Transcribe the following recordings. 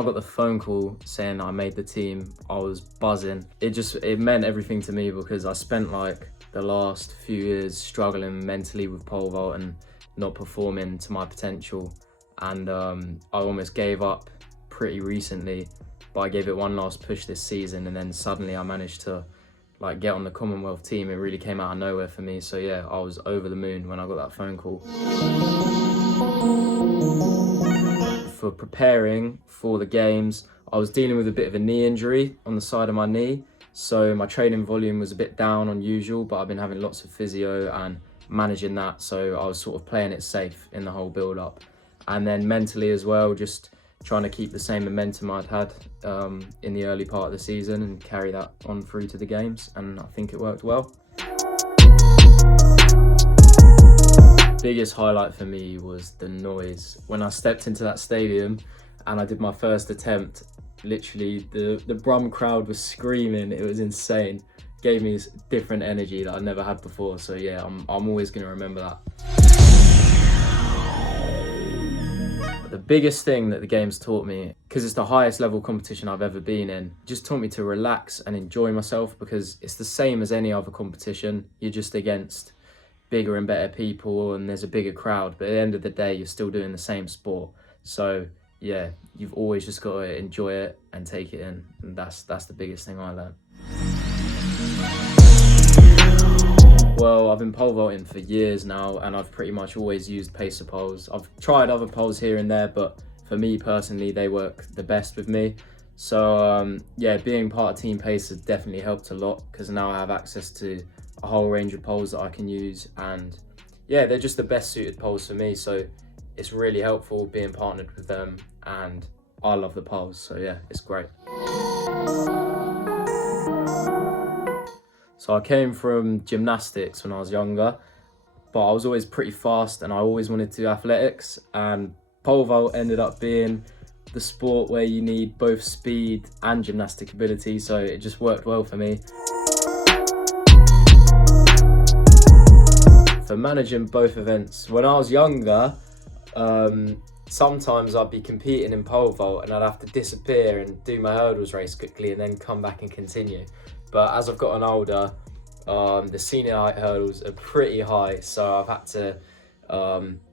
I got the phone call saying I made the team, I was buzzing. It meant everything to me because I spent like the last few years struggling mentally with pole vault and not performing to my potential. And I almost gave up pretty recently, but I gave it one last push this season, and then suddenly I managed to like get on the Commonwealth team. It really came out of nowhere for me. So yeah, I was over the moon when I got that phone call. For preparing for the games, I was dealing with a bit of a knee injury on the side of my knee. So my training volume was a bit down on usual, but I've been having lots of physio and managing that. So I was sort of playing it safe in the whole build up. And then mentally as well, just trying to keep the same momentum I'd had in the early part of the season and carry that on through to the games. And I think it worked well. Biggest highlight for me was the noise. When I stepped into that stadium and I did my first attempt, literally the Brum crowd was screaming. It was insane. Gave me this different energy that I never had before. So yeah, I'm always going to remember that. The biggest thing that the games taught me, because it's the highest level competition I've ever been in, just taught me to relax and enjoy myself, because it's the same as any other competition. You're just against bigger and better people and there's a bigger crowd, but at the end of the day you're still doing the same sport. So yeah, you've always just got to enjoy it and take it in, and that's the biggest thing I learned. Well, I've been pole vaulting for years now, and I've pretty much always used pacer poles. I've tried other poles here and there, but for me personally they work the best with me. So yeah, being part of Team Pace has definitely helped a lot, because now I have access to a whole range of poles that I can use, and yeah, they're just the best suited poles for me. So it's really helpful being partnered with them, and I love the poles. So yeah, it's great. So I came from gymnastics when I was younger, but I was always pretty fast and I always wanted to do athletics, and pole vault ended up being the sport where you need both speed and gymnastic ability, so it just worked well for me. For managing both events, when I was younger, sometimes I'd be competing in pole vault and I'd have to disappear and do my hurdles race quickly and then come back and continue. But as I've gotten older, the senior height hurdles are pretty high, so I've had to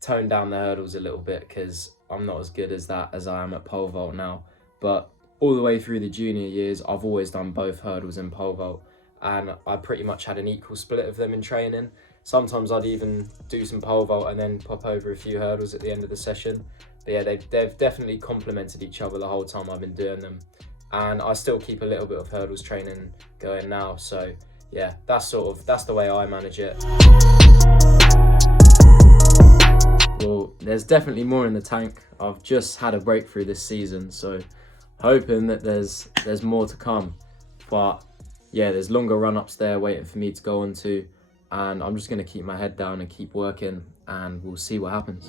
tone down the hurdles a little bit, because I'm not as good as I am at pole vault now. But all the way through the junior years, I've always done both hurdles and pole vault, and I pretty much had an equal split of them in training. Sometimes I'd even do some pole vault and then pop over a few hurdles at the end of the session. But yeah, they've definitely complemented each other the whole time I've been doing them. And I still keep a little bit of hurdles training going now. So yeah, that's the way I manage it. Well, there's definitely more in the tank. I've just had a breakthrough this season, so hoping that there's more to come. But yeah, there's longer run-ups there waiting for me to go on to, and I'm just going to keep my head down and keep working, and we'll see what happens.